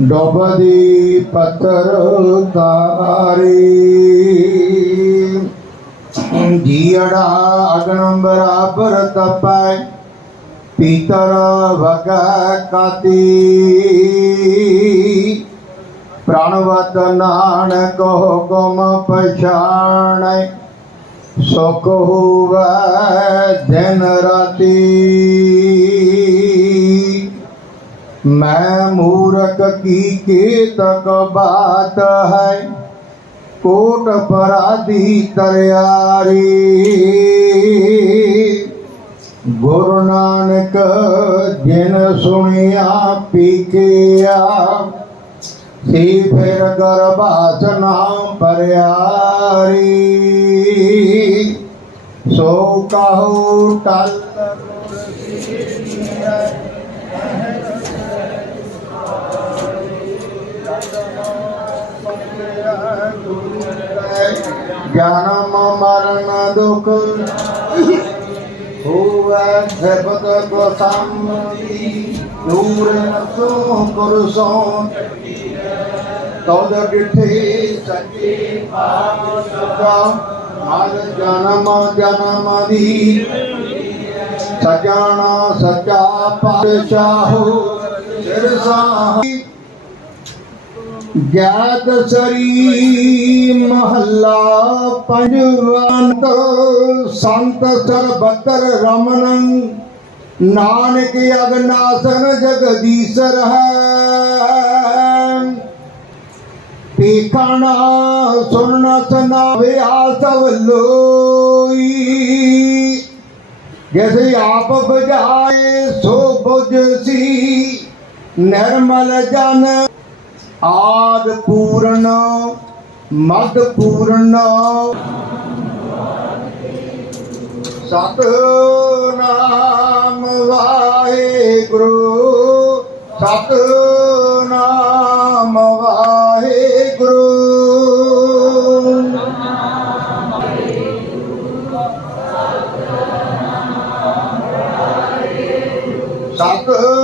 डबदी पतर तारी धीअड़ा अगणम बराबर तपाय पीतर वगा प्राणवत नाण कहो गम पछाण। शोक हुआ दिन राती। मैं मूरख की केतक बात है। कोट पराधी तरियारी गुरु नानक जिन सुनिया, पीकिया। सी फिर गर्भास नाम परियारी सो कहो टल जन्म मरण दुख। हुए जगत गोसम दूर तुम पुरुषों तद डिठे सके हर जन्म जन्म दी सजाना सजा पाशाहो सिरसा ज्ञात सरी महला पंजवंत तो संत सरबतर रमन नानक अगनासन जगदीशर है। पेखाना सुनना सुनावे आसव लोई। जैसे आप बजाए सो बुझ सी, निर्मल जन ਆਦ ਪੂਰਨ ਮਦ ਪੂਰਨ। ਸਤ ਨਾਮ ਵਾਹਿ ਸਤਨਾਮ ਵਾਹਿਗੁਰੂ ਸਤਨਾਮ ਵਾਹਿਗੁਰੂ। ਸਤਨਾਮ